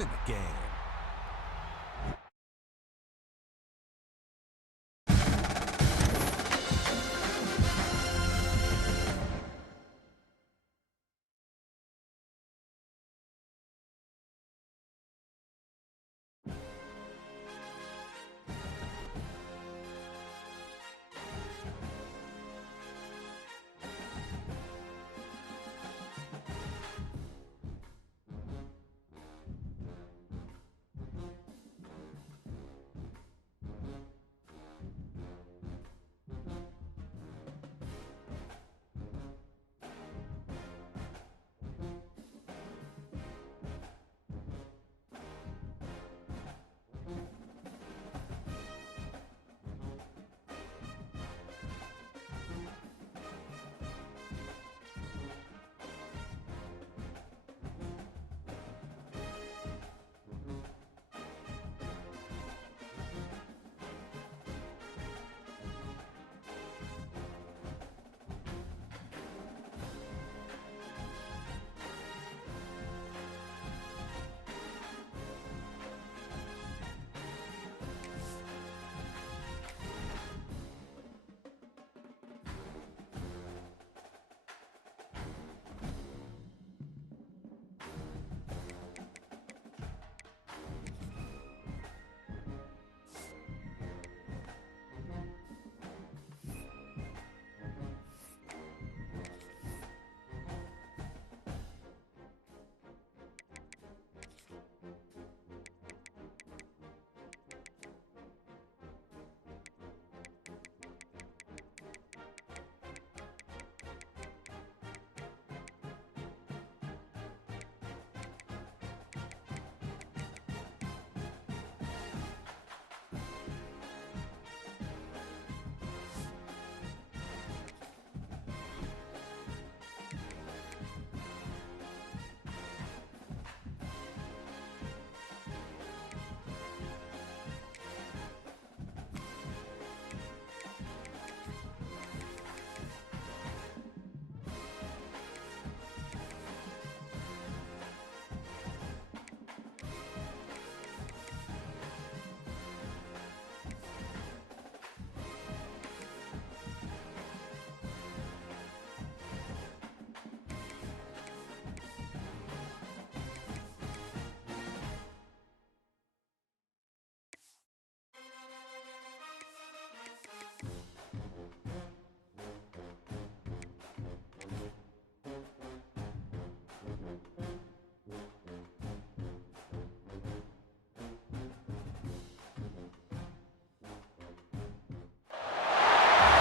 points in the game.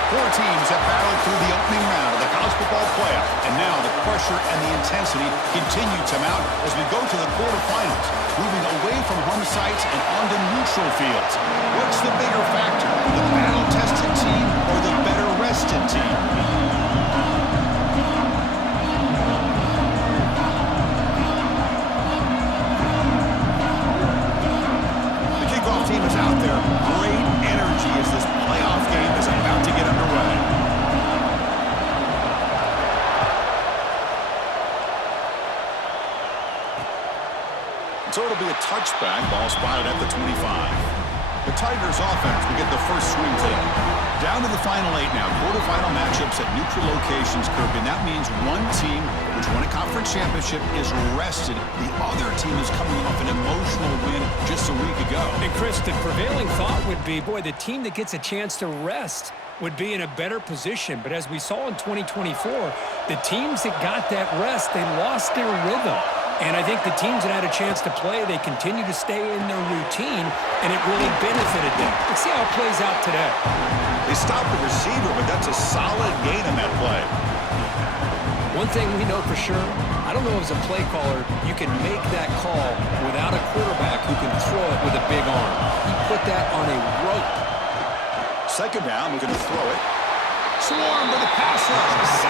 Four teams have battled through the opening round of the college football playoff, and now the pressure and the intensity continue to mount as we go to the quarterfinals, moving away from home sites and onto neutral fields. What's the bigger factor, the battle-tested team or the better-rested team? The kickoff team is out there. Great energy as this playoff game is about to get underway. So it'll be a touchback, ball spotted at the 25. The Tigers offense will get the first swing today. Down to the final 8 now. Quarterfinal matchups at neutral locations, Kirby. And that means one team, which won a conference championship, is rested. The other team is coming off an emotional win just a week ago. And Chris, the prevailing thought would be, boy, the team that gets a chance to rest would be in a better position. But as we saw in 2024, the teams that got that rest, they lost their rhythm. And I think the teams that had a chance to play, they continue to stay in their routine, and it really benefited them. Let's see how it plays out today. They stopped the receiver, but that's a solid gain on that play. One thing we know for sure, I don't know as a play caller, you can make that call without a quarterback who can throw it with a big arm. He put that on a rope. Second down, we're going to throw it. Swarm with a pass rush.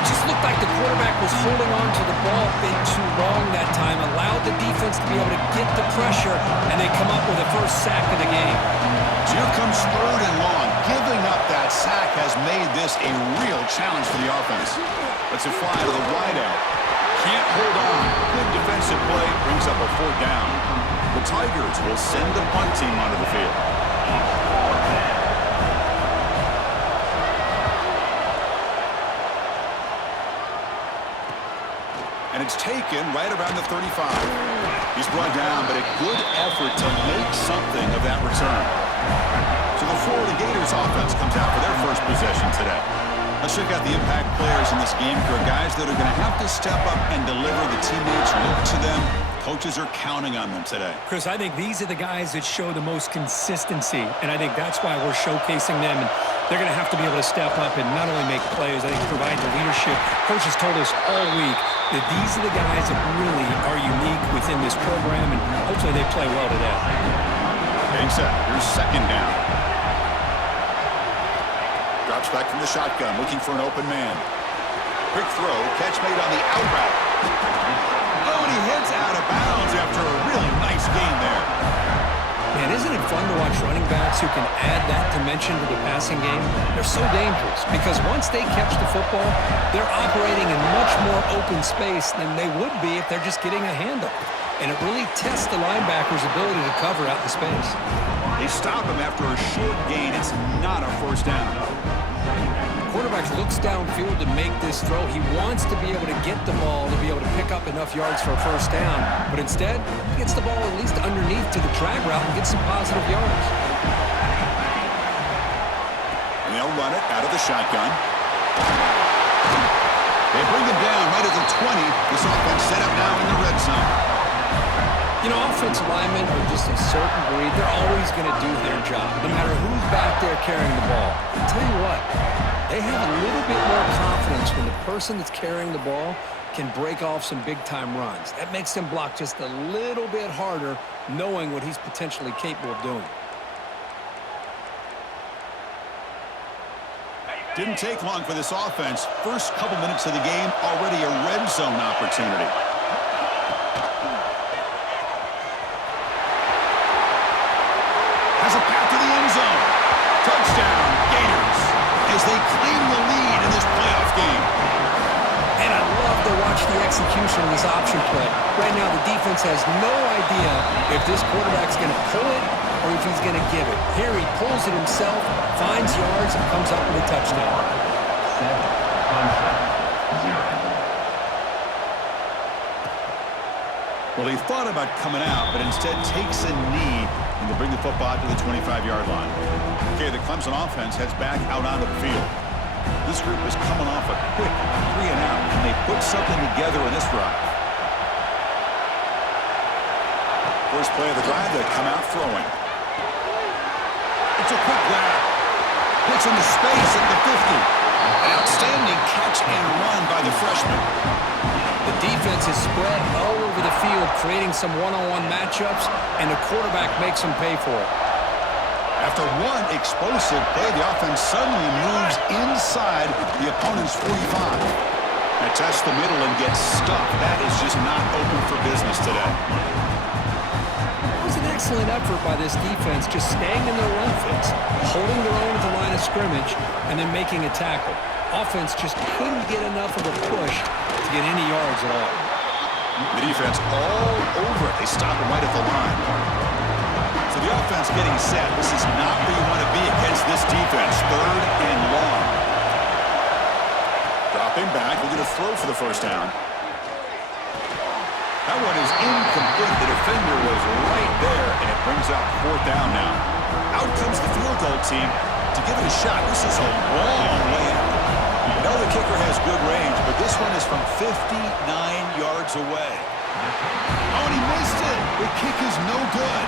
It just looked looked like the quarterback was holding on to the ball a bit too long that time, allowed the defense to be able to get the pressure, and they come up with the first sack of the game. So here comes 3rd and long. Giving up that sack has made this a real challenge for the offense. Let's it fly to the wideout. Can't hold on. Good defensive play brings up a 4th down. The Tigers will send the punt team onto the field. And it's taken right around the 35. He's brought down, but a good effort to make something of that return. So the Florida Gators offense comes out for their first possession today. Let's check out the impact players in this game for guys that are going to have to step up and deliver. The teammates look to them. Coaches are counting on them today. Chris, I think these are the guys that show the most consistency, and I think that's why we're showcasing them. And they're going to have to be able to step up and not only make plays, I think provide the leadership. Coaches told us all week that these are the guys that really are unique within this program, and hopefully they play well today. Getting set. Here's 2nd down. Drops back from the shotgun, looking for an open man. Quick throw, catch made on the out route. Oh, and he heads out of bounds after a really nice gain there. Man, isn't it fun to watch running backs who can add that dimension to the passing game? They're so dangerous because once they catch the football, they're operating in much more open space than they would be if they're just getting a handoff. And it really tests the linebacker's ability to cover out the space. They stop him after a short gain. It's not a 1st down. The quarterback looks downfield to make this throw. He wants to be able to get the ball to be able to pick up enough yards for a 1st down. But instead, he gets the ball at least underneath to the drag route and gets some positive yards. And they'll run it out of the shotgun. They bring him down right at the 20. This offense set up now in the red zone. You know, offensive linemen are just a certain breed. They're always going to do their job, no matter who's back there carrying the ball. I'll tell you what, they have a little bit more confidence when the person that's carrying the ball can break off some big-time runs. That makes them block just a little bit harder, knowing what he's potentially capable of doing. Didn't take long for this offense. First couple minutes of the game, already a red zone opportunity. Has a path to the end zone. Touchdown, Gators, as they claim the lead in this playoff game. And I love to watch the execution of this option play. Right now, the defense has no idea if this quarterback's going to pull it or if he's going to give it. Here he pulls it himself, finds yards, and comes up with a touchdown. 7-0. Well, he thought about coming out, but instead takes a knee and to bring the football out to the 25-yard line. Okay, the Clemson offense heads back out onto the field. This group is coming off a quick 3-and-out, and they put something together in this drive. First play of the drive, they come out throwing. It's a quick grab. Puts into space at the 50. An outstanding catch and run by the freshman. The defense is spread all over the field, creating some one-on-one matchups, and the quarterback makes them pay for it. After one explosive play, the offense suddenly moves inside the opponent's 45. That tests the middle and gets stuck. That is just not open for business today. It was an excellent effort by this defense, just staying in their run fits, holding their own at the line of scrimmage, and then making a tackle. Offense just couldn't get enough of a push to get any yards at all. The defense all over it. They stop him right at the line. So the offense getting set. This is not where you want to be against this defense. 3rd and long. Dropping back. We're going to throw for the 1st down. That one is incomplete. The defender was right there, and it brings up 4th down now. Out comes the field goal team to give it a shot. This is a long way out. I know the kicker has good range, but this one is from 59 yards away. Oh, and he missed it. The kick is no good.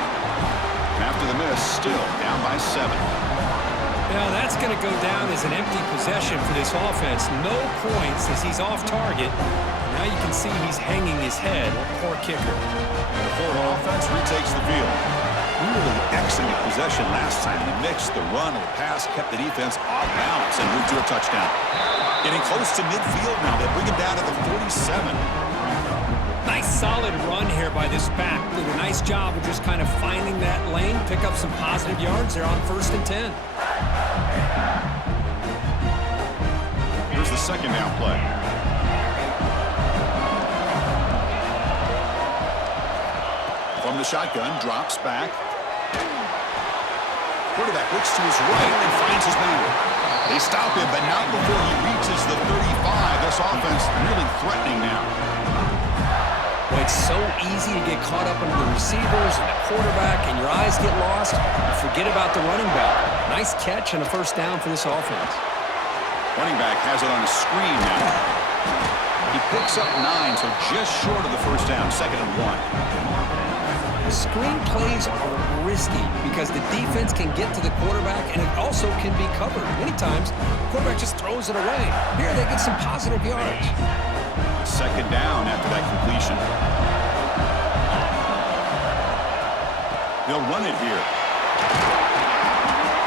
And after the miss, still down by 7. Now that's going to go down as an empty possession for this offense. No points as he's off target. Now you can see he's hanging his head. Poor kicker. The Florida offense retakes the field. Really excellent possession last time. The mix, the run, the pass kept the defense off balance and moved to a touchdown. Getting close to midfield now. They bring him down to the 47. Nice solid run here by this back. Did a nice job of just kind of finding that lane, pick up some positive yards there on 1st and 10. Here's the second down play. From the shotgun, drops back. Quarterback looks to his right and finds his man. They stop him, but not before he reaches the 35. This offense really threatening now. Well, it's so easy to get caught up under the receivers and the quarterback, and your eyes get lost. You forget about the running back. Nice catch and a first down for this offense. Running back has it on a screen now. He picks up 9, so just short of the first down, 2nd and 1. Screen plays are risky because the defense can get to the quarterback, and it also can be covered. Many times, the quarterback just throws it away. Here, they get some positive yards. 2nd down after that completion. They'll run it here.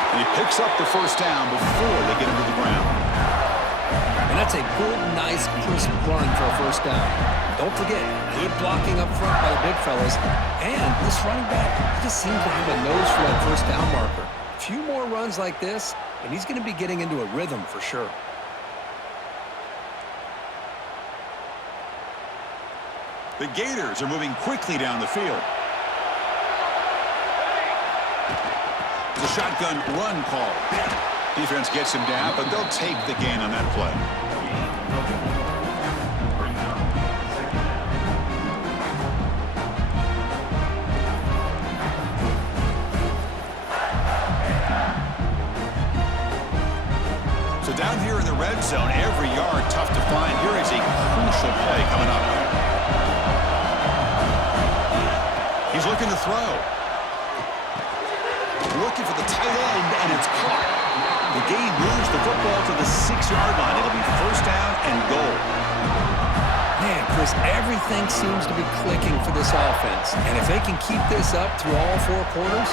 And he picks up the first down before they get him to the ground. And that's a good, nice, crisp run for a first down. Don't forget, good blocking up front by the big fellas. And this running back, he just seems to have a nose for that first down marker. A few more runs like this, and he's going to be getting into a rhythm for sure. The Gators are moving quickly down the field. The shotgun run call. Defense gets him down, but they'll take the gain on that play. So down here in the red zone, every yard tough to find. Here is a crucial play coming up. He's looking to throw. Looking for the tight end, and it's caught. The gain moves the football to the 6-yard line. It'll be first down and goal. Man, Chris, everything seems to be clicking for this offense. And if they can keep this up through all 4 quarters,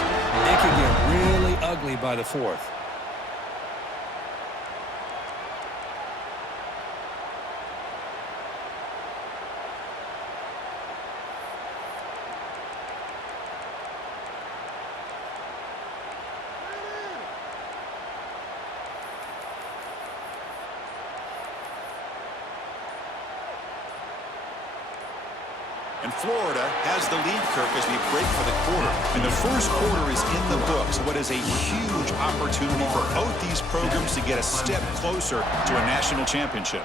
it could get really ugly by the 4th. And Florida has the lead, Kirk, as we break for the quarter. And the first quarter is in the books. What is a huge opportunity for both these programs to get a step closer to a national championship.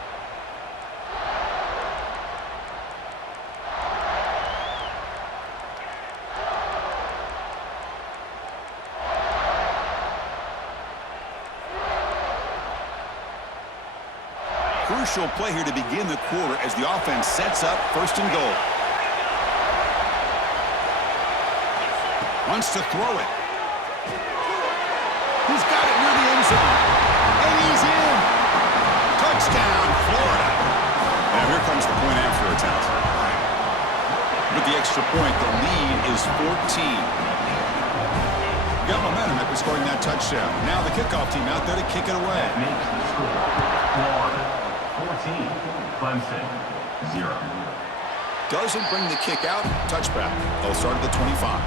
Crucial play here to begin the quarter as the offense sets up 1st and goal. Wants to throw it. He's got it near the end zone. And he's in. Touchdown, Florida. Now here comes the point after attempt. With the extra point, the lead is 14. Got momentum after scoring that touchdown. Now the kickoff team out there to kick it away. Florida 14, Clemson 0. Doesn't bring the kick out. Touchback. They'll start at the 25.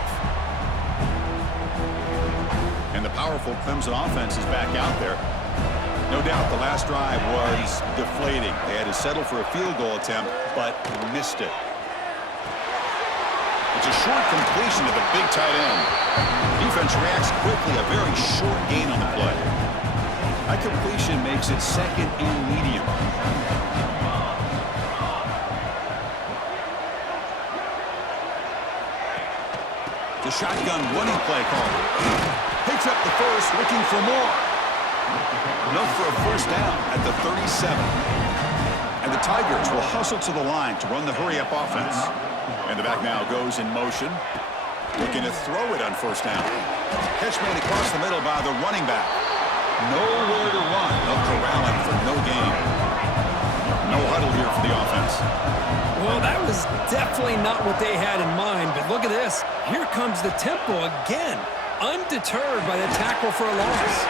And the powerful Clemson offense is back out there. No doubt the last drive was deflating. They had to settle for a field goal attempt, but missed it. It's a short completion to the big tight end. Defense reacts quickly, a very short gain on the play. That completion makes it 2nd and medium. The shotgun running play call. Picks up the first, looking for more. Enough for a first down at the 37. And the Tigers will hustle to the line to run the hurry-up offense. And the back now goes in motion. Looking to throw it on first down. Catch made across the middle by the running back. Nowhere to run. They'll corral him for no gain. No huddle here for the offense. Well, that was definitely not what they had in mind, but look at this. Here comes the tempo again. undeterred by the tackle for a loss.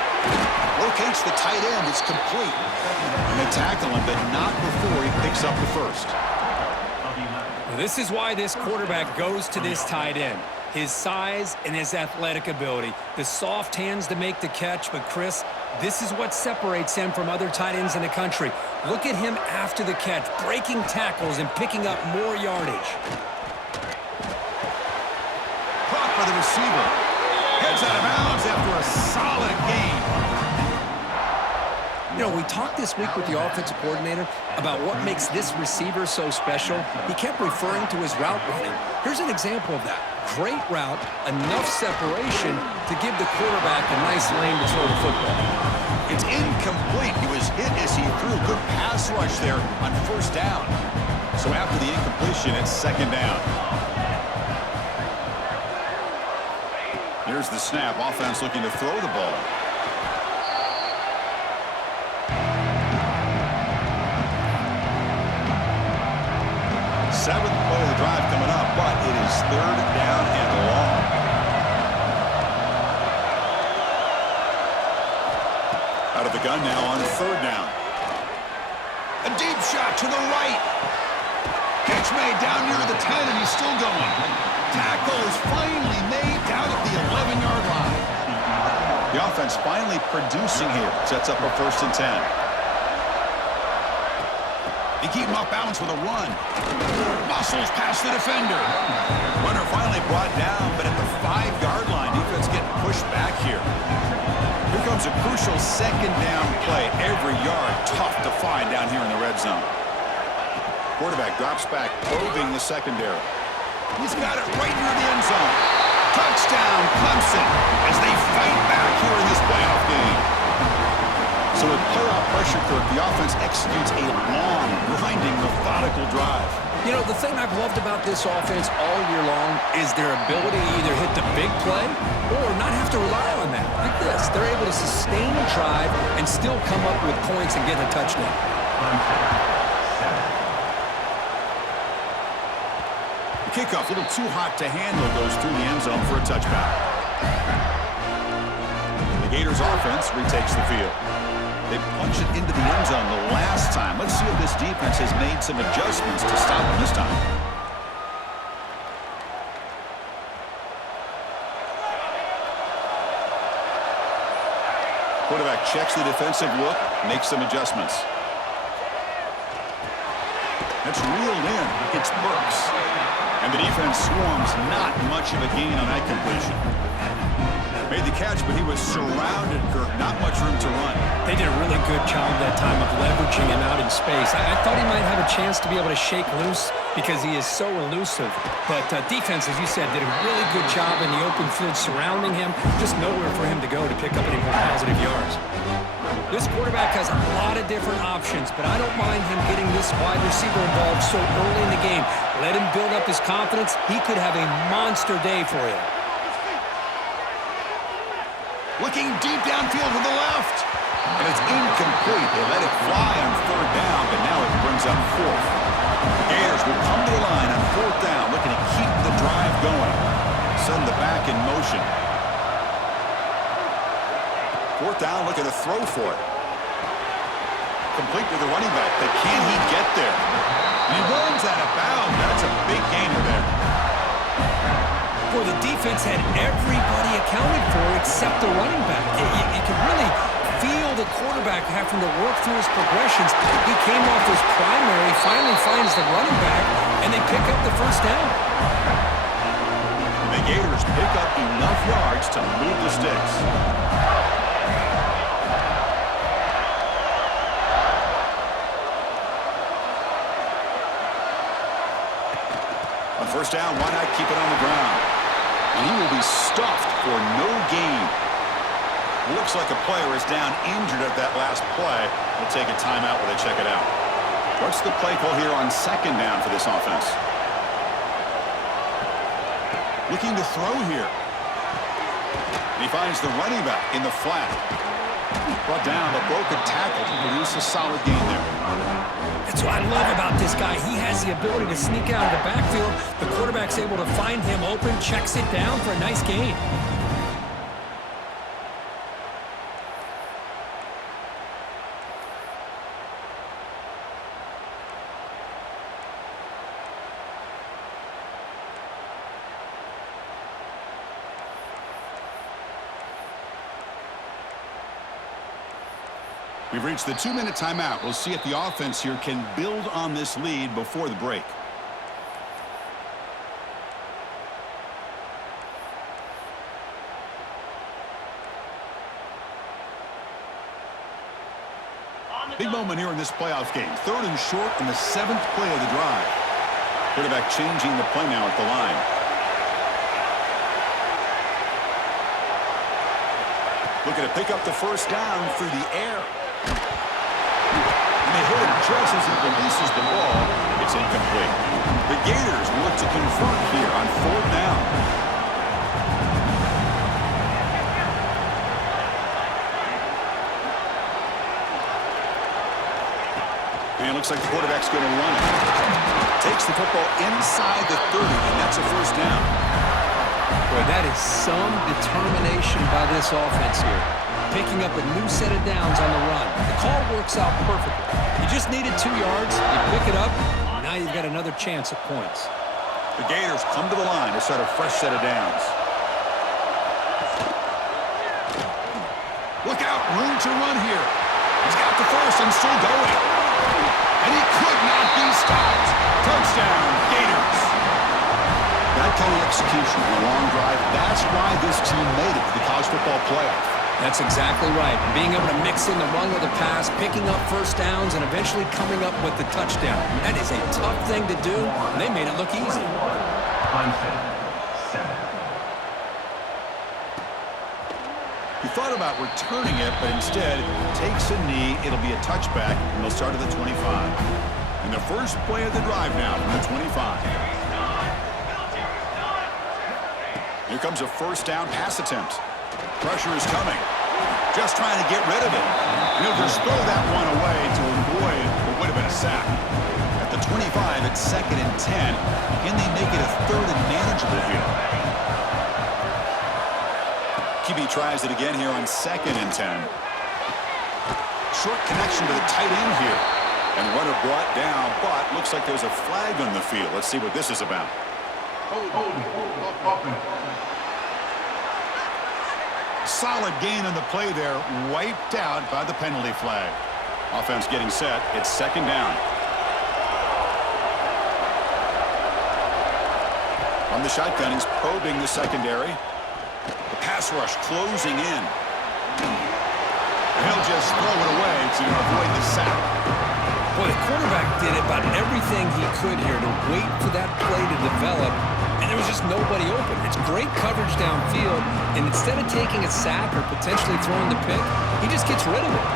Locates the tight end. It's complete. And they tackle him, but not before he picks up the first. Well, this is why this quarterback goes to this tight end. His size and his athletic ability. The soft hands to make the catch, but Chris, this is what separates him from other tight ends in the country. Look at him after the catch, breaking tackles and picking up more yardage. Caught by the receiver. Heads out of bounds after a solid gain. You know, we talked this week with the offensive coordinator about what makes this receiver so special. He kept referring to his route running. Here's an example of that. Great route, enough separation to give the quarterback a nice lane to throw the football. It's incomplete. He was hit as he threw. Good pass rush there on first down. So after the incompletion, it's second down. Here's the snap. Offense looking to throw the ball. Seventh play of the drive coming up, but it is third down and long. Out of the gun now on third down. A deep shot to the right. Catch made down near the 10, and he's still going. Tackle is finally made down at the 11-yard line. The offense finally producing here. Sets up a 1st and 10. They keep him off balance with a run. Muscles past the defender. Runner finally brought down, but at the 5-yard line, defense getting pushed back here. Here comes a crucial second down play. Every yard tough to find down here in the red zone. Quarterback drops back, probing the secondary. He's got it right near the end zone. Touchdown, Clemson, as they fight back here in this playoff game. So with playoff pressure, Kirk, the offense executes a long, grinding, methodical drive. You know, the thing I've loved about this offense all year long is their ability to either hit the big play or not have to rely on that. Like this, they're able to sustain a drive and still come up with points and get a touchdown. The kickoff, a little too hot to handle, goes through the end zone for a touchback. The Gators offense retakes the field. They punch it into the end zone the last time. Let's see if this defense has made some adjustments to stop them this time. Quarterback checks the defensive look, makes some adjustments. That's reeled in. It's Burks. And the defense swarms, not much of a gain on that completion. Made the catch, but he was surrounded, Kirk. Not much room to run. They did a really good job that time of leveraging him out in space. I thought he might have a chance to be able to shake loose because he is so elusive. But defense, as you said, did a really good job in the open field surrounding him. Just nowhere for him to go to pick up any more positive yards. This quarterback has a lot of different options, but I don't mind him getting this wide receiver involved so early in the game. Let him build up his confidence. He could have a monster day for him. Looking deep downfield to the left. And it's incomplete. They let it fly on third down, but now it brings up fourth. The Gators will come to the line on fourth down, looking to keep the drive going. Send the back in motion. Fourth down, looking to throw for it. Complete with the running back, but can he get there? And he runs out of bounds. That's a big gainer there. Boy, the defense had everybody accounted for except the running back. You could really feel the quarterback having to work through his progressions. He came off his primary, finally finds the running back, and they pick up the first down. The Gators pick up enough yards to move the sticks. On first down, why not keep it on the ground? And he will be stuffed for no gain. Looks like a player is down injured at that last play. We'll take a timeout while they check it out. What's the play call here on second down for this offense? Looking to throw here. And he finds the running back in the flat. Brought down, but broke a tackle to produce a solid gain there. That's what I love about this guy. He has the ability to sneak out of the backfield. The quarterback's able to find him open, checks it down for a nice gain. We've reached the 2-minute timeout. We'll see if the offense here can build on this lead before the break. Big moment here in this playoff game. 3rd and short in the 7th play of the drive. Quarterback changing the play now at the line. Looking to pick up the first down through the air. And they hit him just as he releases the ball. It's incomplete. The Gators look to convert here on 4th down. And it looks like the quarterback's going to run it. Takes the football inside the 30, and that's a first down. Boy, that is some determination by this offense here. Picking up a new set of downs on the run. The call works out perfectly. You just needed 2 yards, you pick it up, and now you've got another chance at points. The Gators come to the line to start a fresh set of downs. Look out, room to run here. He's got the first and still going. And he could not be stopped. Touchdown, Gators. That kind of execution in a long drive, that's why this team made it to the college football playoff. That's exactly right. Being able to mix in the run with the pass, picking up first downs, and eventually coming up with the touchdown. That is a tough thing to do, and they made it look easy. Clemson, 7. He thought about returning it, but instead takes a knee. It'll be a touchback, and they'll start at the 25. And the first play of the drive now from the 25. Here comes a first down pass attempt. Pressure is coming. Just trying to get rid of it. And he'll just throw that one away to avoid what would have been a sack. At the 25, it's 2nd and 10. Can they make it a 3rd and manageable here? QB tries it again here on 2nd and 10. Short connection to the tight end here. And runner brought down, but looks like there's a flag on the field. Let's see what this is about. Solid gain on the play there, wiped out by the penalty flag. Offense getting set. It's 2nd down. From the shotgun, he's probing the secondary. The pass rush closing in. He'll just throw it away to avoid the sack. Boy, the quarterback did about everything he could here to wait for that play to develop, and there was just nobody open. It's great coverage downfield, and instead of taking a sack or potentially throwing the pick, he just gets rid of it.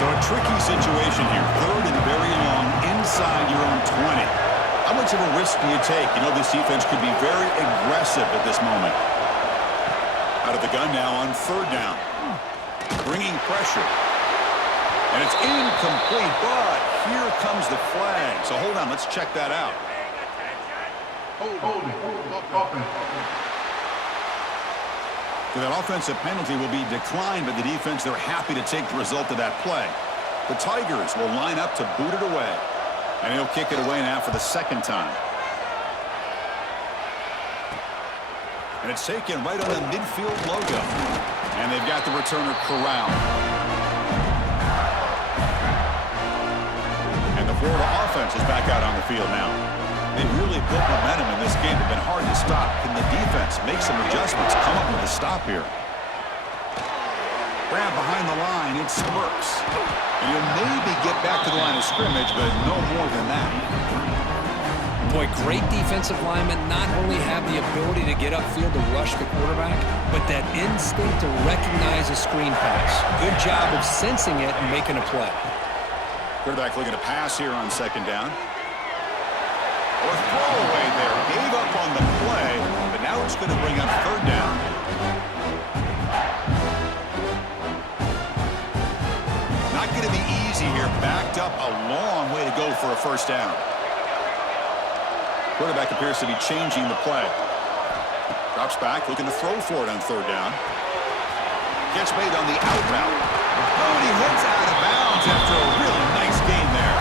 So a tricky situation here. 3rd and very long inside your own 20. How much of a risk do you take? You know, this defense could be very aggressive at this moment. Out of the gun now on 3rd down. Bringing pressure. And it's incomplete, but here comes the flag. So hold on, let's check that out. That offensive penalty will be declined by the defense. They're happy to take the result of that play. The Tigers will line up to boot it away. And he'll kick it away now for the 2nd time. And it's taken right on the midfield logo. And they've got the returner corralled. And the Florida offense is back out on the field now. They really built momentum in this game. They've been hard to stop. Can the defense make some adjustments, come up with a stop here? Grab behind the line, it smirks. And you'll maybe get back to the line of scrimmage, but no more than that. Boy, great defensive linemen not only have the ability to get upfield to rush the quarterback, but that instinct to recognize a screen pass. Good job of sensing it and making a play. Quarterback looking to pass here on 2nd down. Or throwaway there. Gave up on the play, but now it's going to bring up 3rd down. Not going to be easy here. Backed up a long way to go for a first down. Quarterback appears to be changing the play. Drops back, looking to throw for it on 3rd down. Gets made on the out route. Oh, and he heads out of bounds after a really nice gain there.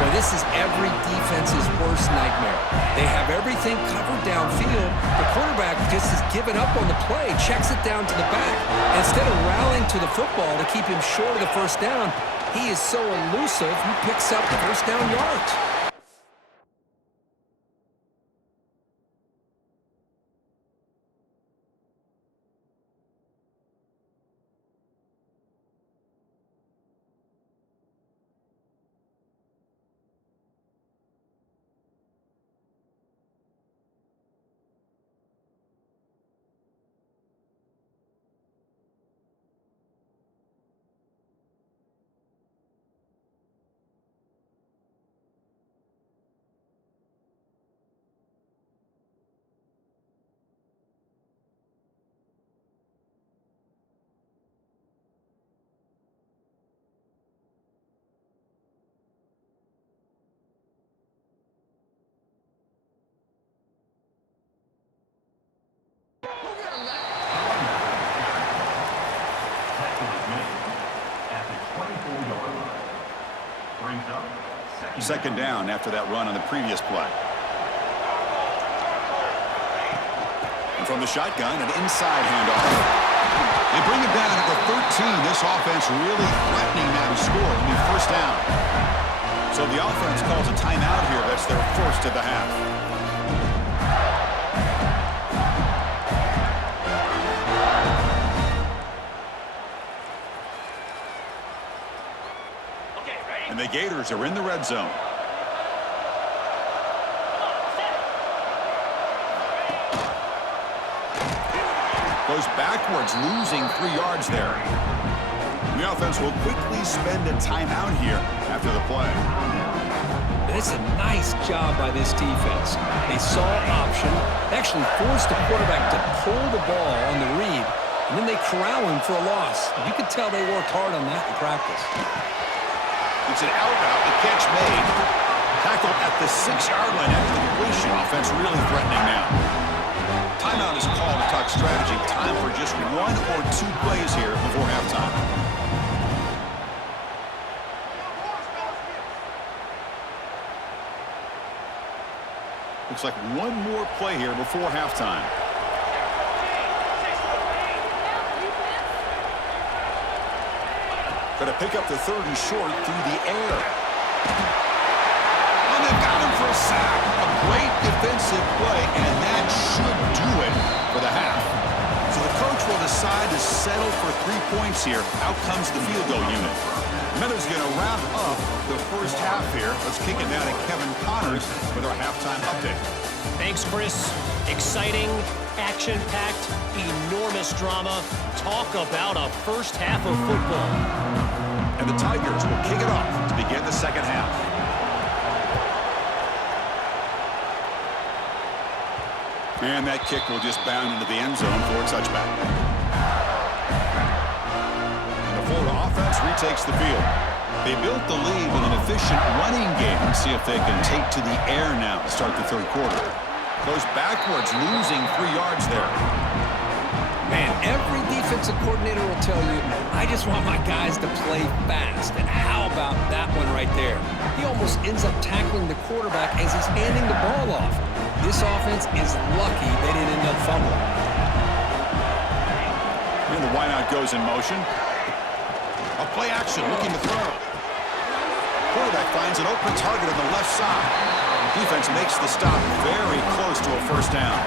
Well, this is every defense's worst nightmare. They have everything covered downfield. The quarterback just has given up on the play, checks it down to the back. Instead of rallying to the football to keep him short of the first down, he is so elusive, he picks up the first down yards. Second down after that run on the previous play. And from the shotgun, an inside handoff. They bring it down at the 13. This offense really threatening now to score. It'll be first down. So the offense calls a timeout here. That's their first of the half. And the Gators are in the red zone. Goes backwards, losing 3 yards there. The offense will quickly spend a timeout here after the play. It's a nice job by this defense. They saw option, actually forced the quarterback to pull the ball on the read, and then they corral him for a loss. You could tell they worked hard on that in practice. It's an out route, the catch made. Tackled at the 6-yard line after the completion. Offense really threatening now. Timeout is called to talk strategy. Time for just 1 or 2 plays here before halftime. Looks like 1 more play here before halftime. Going to pick up the 30 short through the air. And they've got him for a sack. A great defensive play, and that should do it for the half. So the coach will decide to settle for 3 points here. Out comes the field goal unit. Miller's going to wrap up the first half here. Let's kick it down to Kevin Connors with our halftime update. Thanks, Chris. Exciting, action-packed, enormous drama. Talk about a first half of football. And the Tigers will kick it off to begin the second half. And that kick will just bound into the end zone for a touchback. And the Florida offense retakes the field. They built the lead with an efficient running game. Let's see if they can take to the air now to start the third quarter. Goes backwards, losing 3 yards there. Man, every defensive coordinator will tell you, I just want my guys to play fast. And how about that one right there? He almost ends up tackling the quarterback as he's handing the ball off. This offense is lucky they didn't end up fumbling. And the wideout goes in motion. A play action, looking to throw. Quarterback finds an open target on the left side. Defense makes the stop very close to a first down.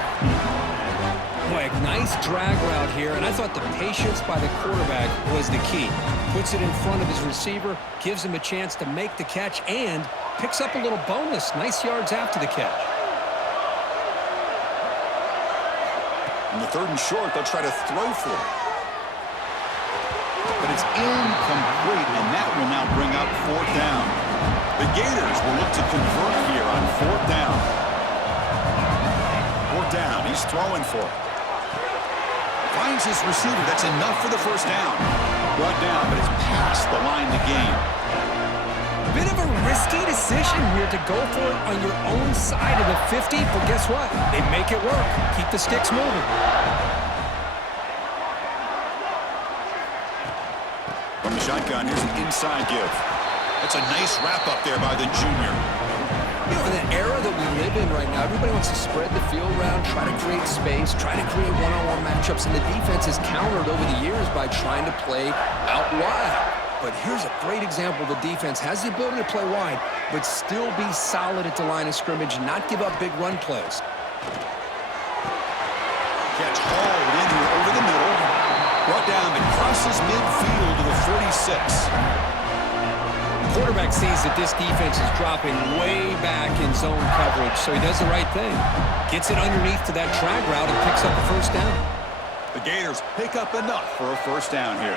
Boy, a nice drag route here, and I thought the patience by the quarterback was the key. Puts it in front of his receiver, gives him a chance to make the catch, and picks up a little bonus. Nice yards after the catch. In the 3rd and short, they'll try to throw for it. But it's incomplete, and that will now bring up 4th down. The Gators will look to convert here on 4th down. 4th down, he's throwing for it. Finds his receiver, that's enough for the first down. Brought down, but it's past the line to gain. Bit of a risky decision here to go for it on your own side of the 50, but guess what? They make it work. Keep the sticks moving. From the shotgun, here's an inside give. That's a nice wrap-up there by the junior. You know, in the era that we live in right now, everybody wants to spread the field around, try to create space, try to create one-on-one matchups, and the defense has countered over the years by trying to play out wide. But here's a great example. The defense has the ability to play wide, but still be solid at the line of scrimmage, not give up big run plays. Catch hauled in here over the middle. Brought down and crosses midfield to the 46. Quarterback sees that this defense is dropping way back in zone coverage, so he does the right thing. Gets it underneath to that drag route and picks up a first down. The Gators pick up enough for a first down here.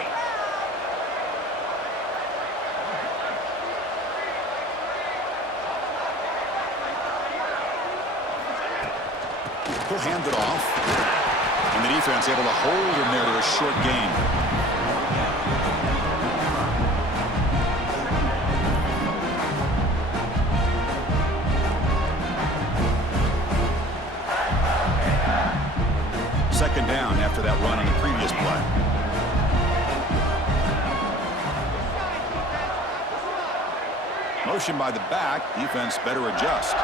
He'll hand it off. And the defense able to hold him there to a short gain. Second down after that run on the previous play. Motion by the back. Defense better adjust.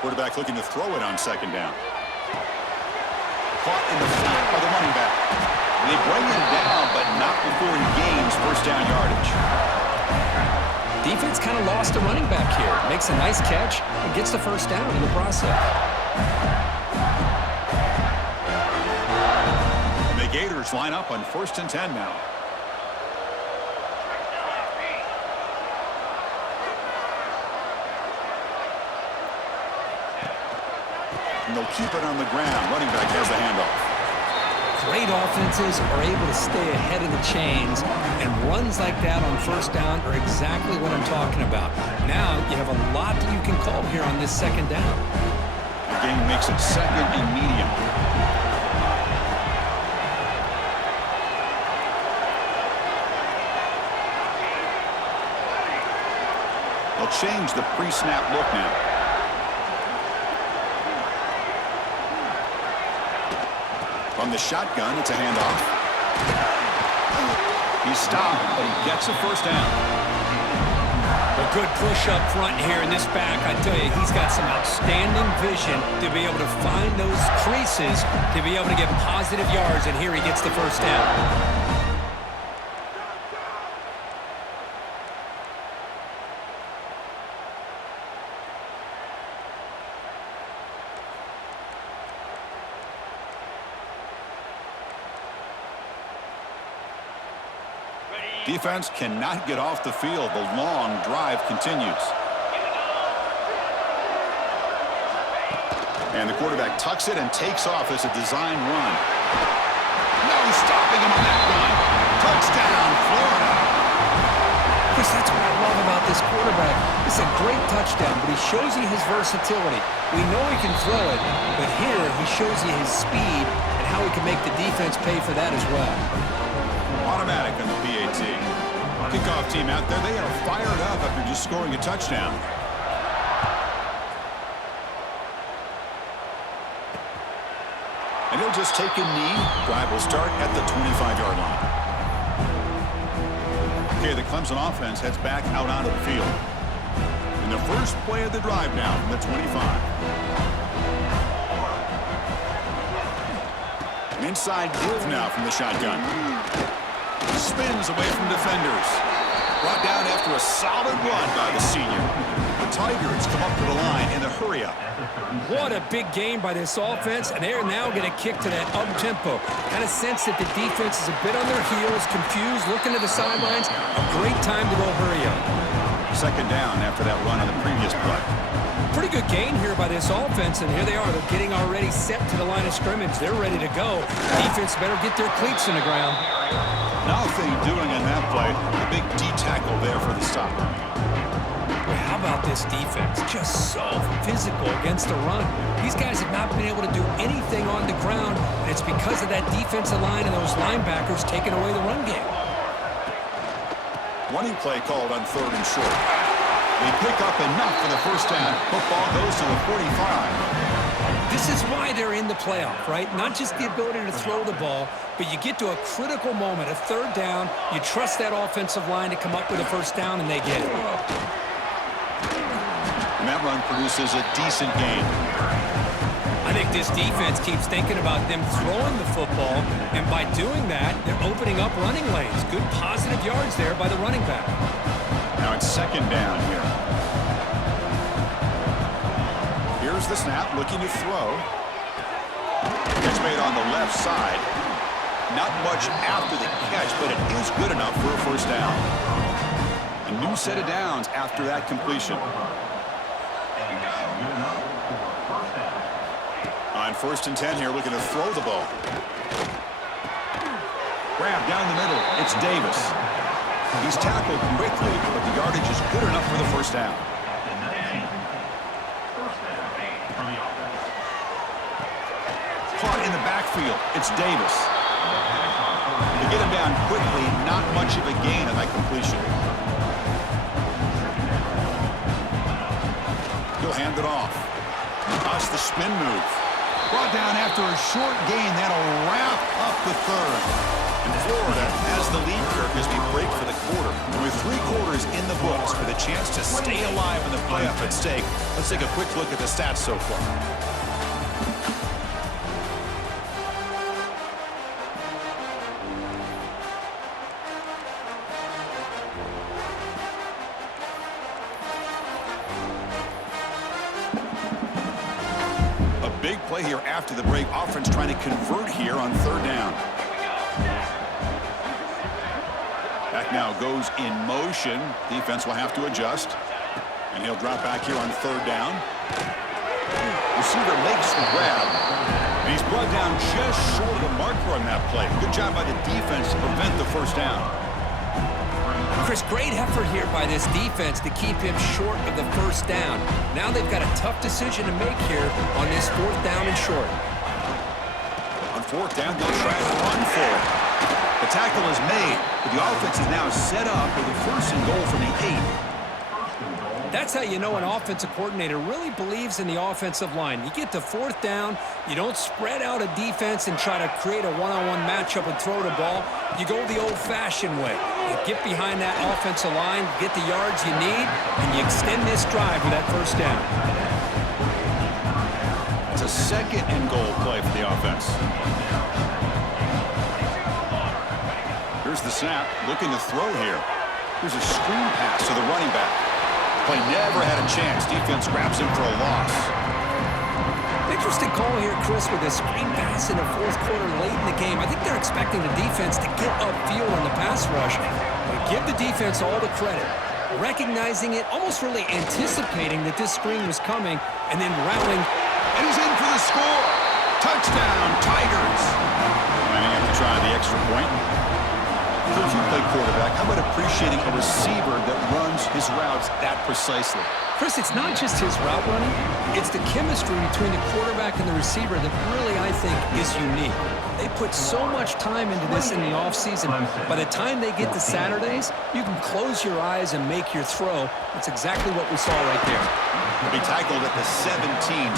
Quarterback looking to throw it on second down. Caught in the flat by the running back. They bring him down, but not before he gains first down yardage. Defense kind of lost a running back here. Makes a nice catch and gets the first down in the process. And the Gators line up on 1st and 10 now. And they'll keep it on the ground. Running back has the handoff. Great offenses are able to stay ahead of the chains, and runs like that on first down are exactly what I'm talking about. Now you have a lot that you can call here on this second down. The game makes it second and medium. They'll change the pre-snap look now. From the shotgun, it's a handoff. He's stopped, but he gets a first down. A good push up front here in this back. I tell you, he's got some outstanding vision to be able to find those creases, to be able to get positive yards, and here he gets the first down. Defense cannot get off the field. The long drive continues. And the quarterback tucks it and takes off as a design run. No stopping him on that run. Touchdown, Florida. Chris, that's what I love about this quarterback. It's a great touchdown, but he shows you his versatility. We know he can throw it, but here he shows you his speed and how he can make the defense pay for that as well. Automatic on the PAT. Kickoff team out there, they are fired up after just scoring a touchdown. And he'll just take a knee. Drive will start at the 25-yard line. Okay, the Clemson offense heads back out onto the field. In the first play of the drive now from the 25. An inside give now from the shotgun. Spins away from defenders. Brought down after a solid run by the senior. The Tigers come up to the line in a hurry-up. What a big game by this offense, and they're now going to kick to that up-tempo. Kind of sense that the defense is a bit on their heels, confused, looking to the sidelines. A great time to go hurry up. Second down after that run on the previous play. Pretty good gain here by this offense, and here they are. They're getting already set to the line of scrimmage. They're ready to go. Defense better get their cleats in the ground. Nothing doing on that play. A big D tackle there for the stop. Well, how about this defense? Just so physical against the run. These guys have not been able to do anything on the ground, and it's because of that defensive line and those linebackers taking away the run game. Running play called on 3rd and short. They pick up enough for the first down. Football goes to the 45. This is why they're in the playoff, right? Not just the ability to throw the ball, but you get to a critical moment, a third down, you trust that offensive line to come up with a first down, and they get it. And that run produces a decent gain. I think this defense keeps thinking about them throwing the football, and by doing that, they're opening up running lanes. Good positive yards there by the running back. Now it's second down here. Here's the snap, looking to throw. Catch made on the left side. Not much after the catch, but it is good enough for a first down. A new set of downs after that completion. On 1st and 10 here, looking to throw the ball. Grab down the middle. It's Davis. He's tackled quickly, but the yardage is good enough for the first down. Caught in the backfield. It's Davis. To get him down quickly, not much of a gain on that completion. He'll hand it off. That's the spin move. Brought down after a short gain. That'll wrap up the third. And Florida has the lead, Kirk, as we break for the quarter. And with 3 quarters in the books with a chance to stay alive in the playoff at stake, let's take a quick look at the stats so far. Big play here after the break. Offense trying to convert here on 3rd down. Back now goes in motion. Defense will have to adjust. And he'll drop back here on 3rd down. Receiver makes the grab. And he's brought down just short of the marker on that play. Good job by the defense to prevent the first down. Chris, great effort here by this defense to keep him short of the first down. Now they've got a tough decision to make here on this 4th down and short. On 4th down, they'll try to run for it. The tackle is made, but the offense is now set up with a 1st and goal from the 8. That's how you know an offensive coordinator really believes in the offensive line. You get to 4th down, you don't spread out a defense and try to create a one-on-one matchup and throw the ball. You go the old-fashioned way. You get behind that offensive line, get the yards you need, and you extend this drive with that first down. It's a 2nd and goal play for the offense. Here's the snap, looking to throw here. Here's a screen pass to the running back. Play never had a chance. Defense grabs him for a loss. Interesting call here, Chris, with a screen pass in the 4th quarter late in the game. I think they're expecting the defense to get upfield on the pass rush. But give the defense all the credit. Recognizing it, almost really anticipating that this screen was coming, and then rallying. And he's in for the score. Touchdown, Tigers. Might have to try the extra point. If you play quarterback, how about appreciating a receiver that runs his routes that precisely? Chris, it's not just his route running. It's the chemistry between the quarterback and the receiver that really, I think, is unique. They put so much time into this in the offseason. By the time they get to Saturdays, you can close your eyes and make your throw. That's exactly what we saw right there. He'll be tackled at the 17.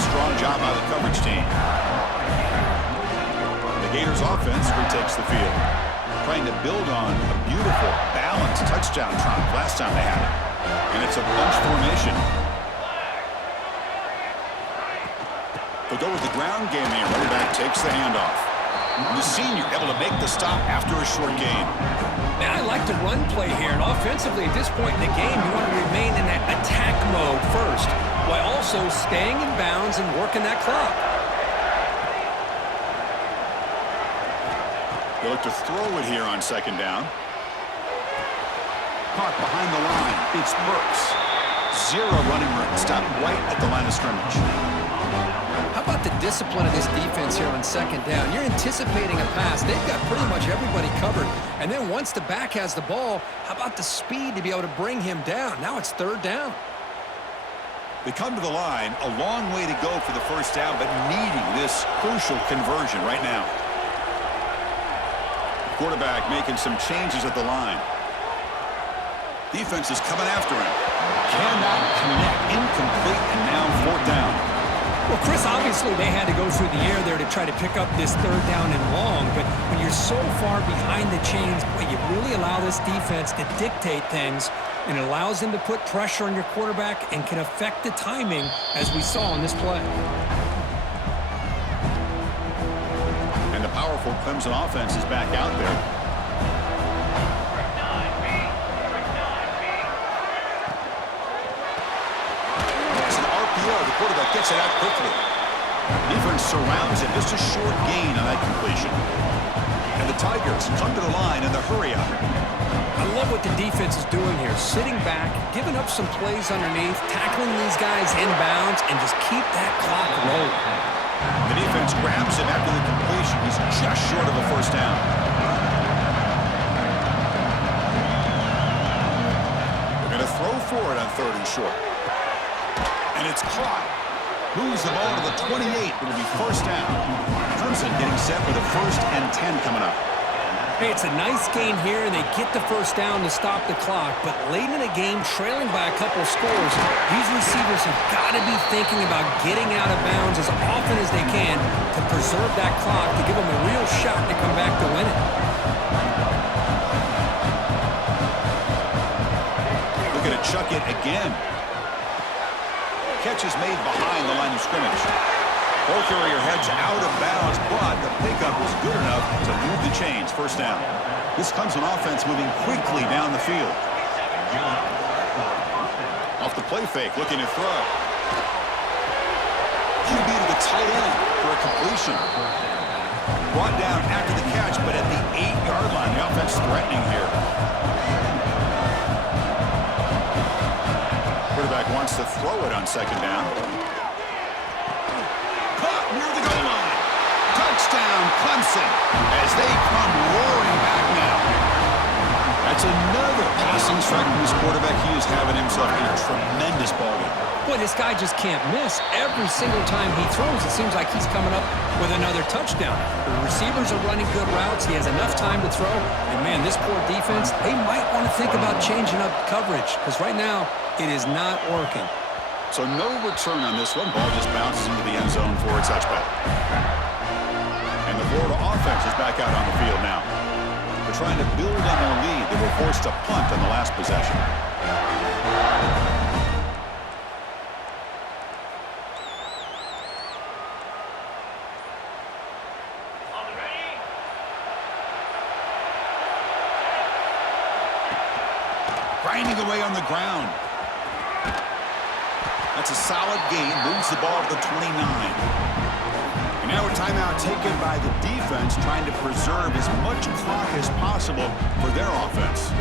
Strong job by the coverage team. The Gators offense retakes the field, trying to build on a beautiful, balanced touchdown drive last time they had it. And it's a bunch formation. They'll go with the ground game here. Running back takes the handoff. The senior able to make the stop after a short gain. Man, I like the run play here. And offensively, at this point in the game, you want to remain in that attack mode first, while also staying in bounds and working that clock. They look to throw it here on 2nd down. Caught behind the line. It's Burks. 0 running room. Stopped right at the line of scrimmage. How about the discipline of this defense here on 2nd down? You're anticipating a pass. They've got pretty much everybody covered. And then once the back has the ball, how about the speed to be able to bring him down? Now it's 3rd down. They come to the line. A long way to go for the first down, but needing this crucial conversion right now. Quarterback making some changes at the line. Defense is coming after him. Cannot connect. Incomplete, and now 4th down. Well, Chris, obviously they had to go through the air there to try to pick up this third down and long, but when you're so far behind the chains, boy, you really allow this defense to dictate things, and it allows them to put pressure on your quarterback and can affect the timing, as we saw in this play. And the powerful Clemson offense is back out there. It's an RPO. The quarterback gets it out quickly. Defense surrounds him. Just a short gain on that completion. And the Tigers come to the line in the hurry-up. I love what the defense is doing here. Sitting back, giving up some plays underneath, tackling these guys inbounds, and just keep that clock rolling. The defense grabs him after the completion. He's just short of a first down. They're going to throw for it on 3rd and short. And it's caught. Moves the ball to the 28. It'll be first down. Clemson getting set for the 1st and 10 coming up. Hey, it's a nice gain here, and they get the first down to stop the clock. But late in the game, trailing by a couple scores, these receivers have got to be thinking about getting out of bounds as often as they can to preserve that clock, to give them a real shot to come back to win it. Looking to chuck it again. Catch is made behind the line of scrimmage. Ball carrier heads out of bounds, but the pickup was good enough to move the chains. First down. This Clemson offense moving quickly down the field. Off the play fake, looking to throw. QB to the tight end for a completion. Brought down after the catch, but at the 8-yard line. The offense threatening here. Quarterback wants to throw it on 2nd down. Caught near the goal line. Touchdown, Clemson, as they come roaring back now. That's another passing strike from his quarterback. He is having himself a tremendous ball game. Boy, this guy just can't miss. Every single time he throws, it seems like he's coming up with another touchdown. The receivers are running good routes. He has enough time to throw. And, man, this poor defense, they might want to think about changing up coverage, because right now it is not working. So no return on this one. Ball just bounces into the end zone for a touchback. And the Florida offense is back out on the field now. They're trying to build on their lead. They were forced to punt on the last possession. Grinding away on the ground. That's a solid gain. Moves the ball to the 29. And now a timeout taken by the defense, trying to preserve as much clock as possible for their offense.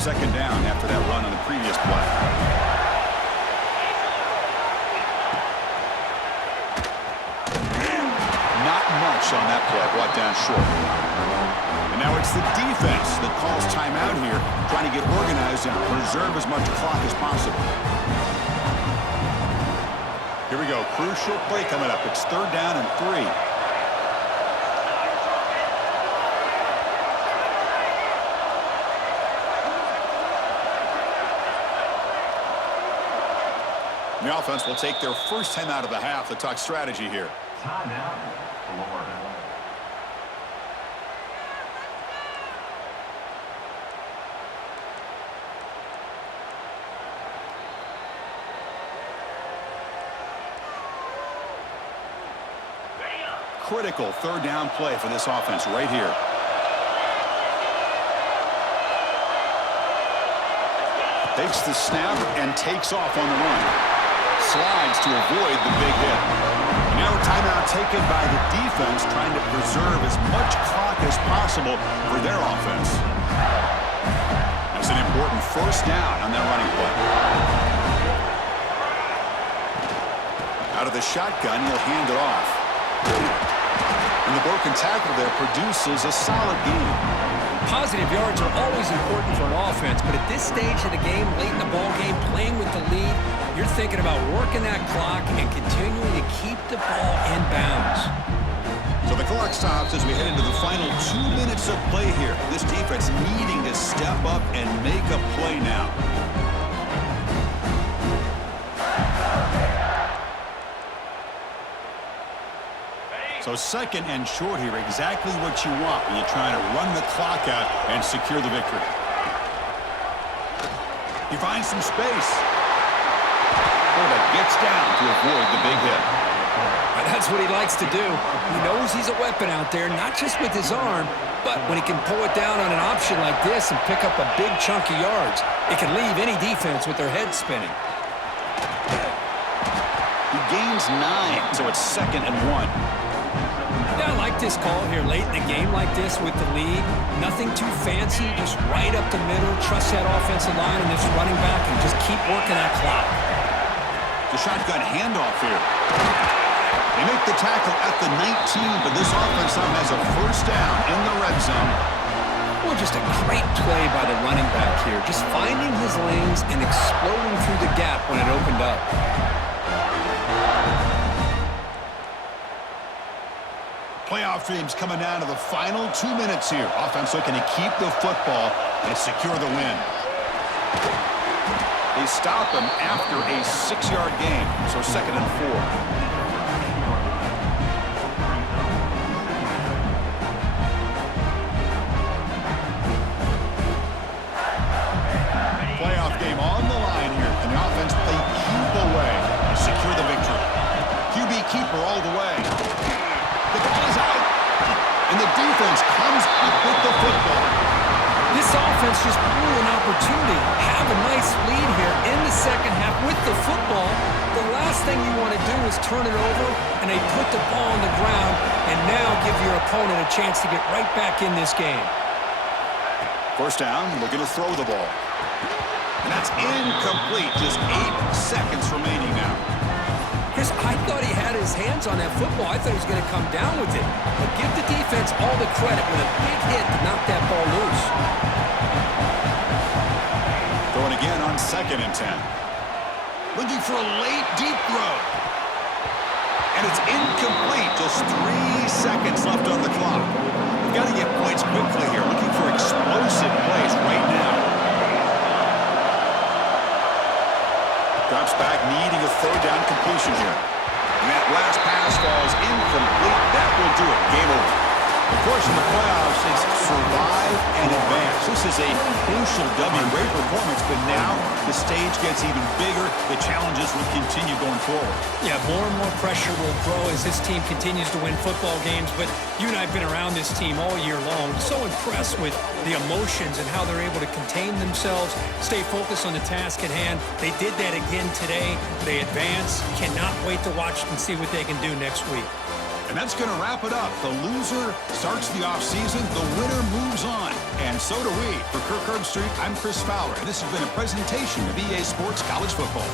Second down after that run on the previous play. On that play, brought down short. And now it's the defense that calls timeout here, trying to get organized and preserve as much clock as possible. Here we go. Crucial play coming up. It's 3rd down and 3. The offense will take their first time out of the half to talk strategy here. Timeout, Florida. Critical 3rd down play for this offense right here. Takes the snap and takes off on the run. Slides to avoid the big hit. And now a timeout taken by the defense, trying to preserve as much clock as possible for their offense. That's an important first down on that running play. Out of the shotgun, he'll hand it off. And the broken tackle there produces a solid gain. Positive yards are always important for an offense, but at this stage of the game, late in the ball game, playing with the lead, you're thinking about working that clock and continuing to keep the ball in bounds. So the clock stops as we head into the final 2 minutes of play here. This defense needing to step up and make a play now. So second and short here, exactly what you want when you're trying to run the clock out and secure the victory. He finds some space. Quarterback gets down to avoid the big hit. That's what he likes to do. He knows he's a weapon out there, not just with his arm, but when he can pull it down on an option like this and pick up a big chunk of yards, it can leave any defense with their head spinning. He gains 9, so it's 2nd and 1. Yeah, I like this call here late in the game like this with the lead. Nothing too fancy, just right up the middle. Trust that offensive line and this running back and just keep working that clock. The shotgun handoff here. They make the tackle at the 19, but this offense now has a first down in the red zone. Well, just a great play by the running back here. Just finding his lanes and exploding through the gap when it opened up. Playoff dreams coming down to the final 2 minutes here. Offense looking to keep the football and secure the win. They stop him after a 6-yard gain, so 2nd and 4. Playoff game on the line here. Can the offense play keep away and secure the victory? QB keeper all the way. The ball is out, and the defense comes up with the football. This offense just blew an opportunity. Have a nice lead here in the second half with the football. The last thing you want to do is turn it over, and they put the ball on the ground and now give your opponent a chance to get right back in this game. First down, looking to throw the ball. And that's incomplete. Just 8 seconds remaining now. Chris, I thought he had his hands on that football. I thought he was going to come down with it. But give the defense all the credit with a big hit to knock that ball loose. Throwing again on 2nd and 10. Looking for a late deep throw. And it's incomplete. Just 3 seconds left on the clock. We've got to get points quickly here. Looking for explosive plays right now. Drops back, needing a third down completion here. And that last pass falls incomplete. That will do it. Game over. Of course, in the playoffs, it's survive and advance. This is a crucial W. Great performance, but now the stage gets even bigger. The challenges will continue going forward. Yeah, more and more pressure will grow as this team continues to win football games. But you and I have been around this team all year long. So impressed with the emotions and how they're able to contain themselves, stay focused on the task at hand. They did that again today. They advance. Cannot wait to watch and see what they can do next week. And that's going to wrap it up. The loser starts the offseason. The winner moves on. And so do we. For Kirk Herbstreit, I'm Chris Fowler. And this has been a presentation of EA Sports College Football.